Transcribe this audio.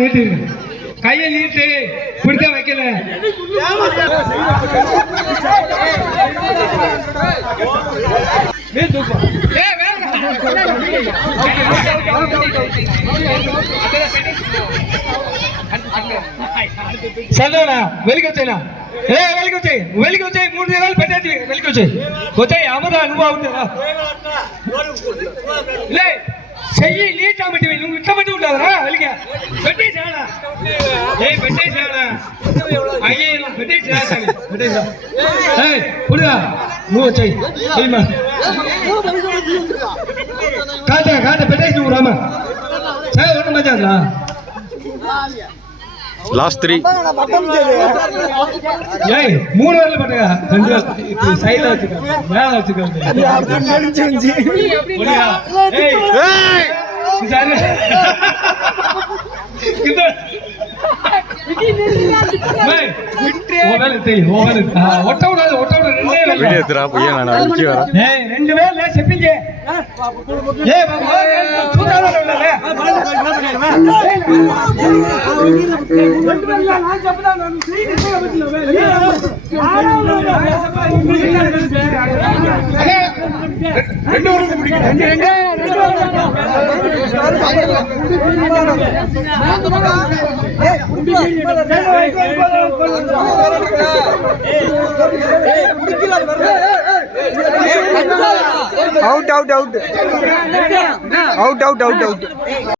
நீட்டுங்க, கையை நீட்டு, இப்படித்தான் வைக்கல. చదవనా వెలికి వచ్చాయినా వెలికి వచ్చాయి 3 వేలు పెట్టేది వెలికి వచ్చాయి అమరా అనుభవం ఉందా లే చెయ్యి నీటా మట్టి నువ్వు ఇట్లా మట్టి ఉండదురా వెలిగా పెట్టేసాడా పెట్టేసాడా అయ్యే నువ్వు పెట్టేసా పుడుగా నువ్వు వచ్చాయి కాదా పెట్టేసి నువ్వు రామా సార్ ఒంటి మజాదా లాస్ట్ 3 ஏய் 3 வரல பட்டங்க 2 சைடுல வச்சுக்க மேல வச்சுக்க அது அர்த்தம் நடிச்சிருச்சு ஏய் ஏய் சார் கிட்ட ஏய் ஓவல தேய் ஓவல ஒட்டவுடா ரெண்டே வேல வீடியோ எடுத்துறா பையன் நான் அடிச்சி வரேன் ஏய் ரெண்டு வேல செப்பிங்க ஏய் பாபா சூடால உள்ளல நான் చెప్పదా நான் சீக்கிரம் பத்தில ரெண்டு வருது பிடிக்கும் out